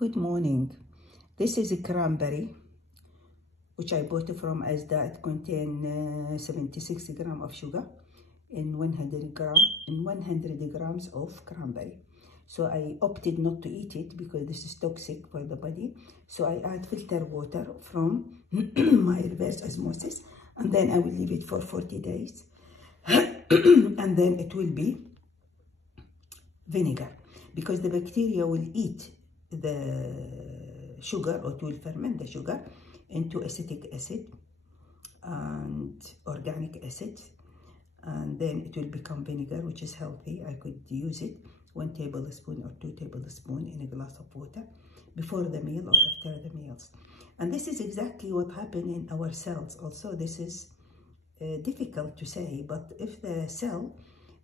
Good morning. This is a cranberry, which I bought from Asda. It contains 76 grams of sugar in 100 grams of cranberry. So I opted not to eat it because this is toxic for the body. So I add filter water from my reverse osmosis, and then I will leave it for 40 days. And then it will be vinegar, because the bacteria will eat the sugar, or it will ferment the sugar into acetic acid and organic acid, and then it will become vinegar, which is healthy. I could use it 1 tablespoon or 2 tablespoons in a glass of water before the meal or after the meals. And this is exactly what happens in our cells. Also, this is difficult to say, but if the cell,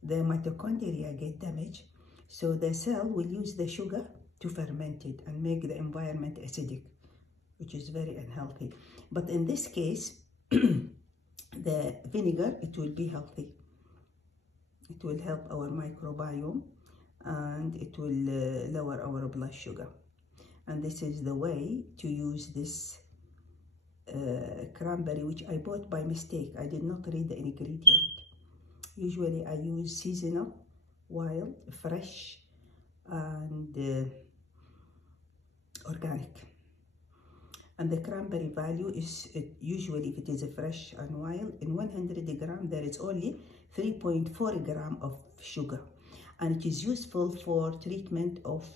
the mitochondria, get damaged, so the cell will use the sugar to ferment it and make the environment acidic, which is very unhealthy. But in this case, the vinegar, it will be healthy. It will help our microbiome, and it will lower our blood sugar. And this is the way to use this cranberry, which I bought by mistake. I did not read the ingredient. Usually I use seasonal, wild, fresh, and organic. And the cranberry value is, usually if it is fresh and wild, in 100 grams there is only 3.4 grams of sugar. And it is useful for treatment of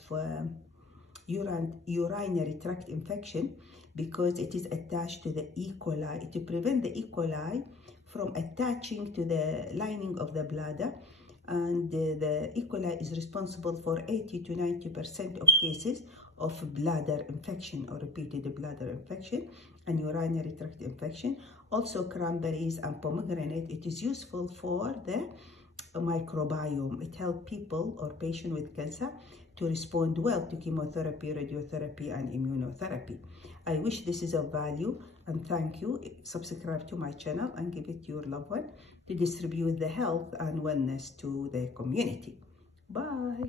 urinary tract infection, because it is attached to the E. coli. To prevent the E. coli from attaching to the lining of the bladder, and the E. coli is responsible for 80 to 90% of cases of bladder infection, or repeated bladder infection and urinary tract infection. Also, cranberries and pomegranate, it is useful for the microbiome. It helps people or patients with cancer to respond well to chemotherapy, radiotherapy, and immunotherapy. I wish this is of value, and thank you. Subscribe to my channel and give it to your loved one to distribute the health and wellness to the community. Bye.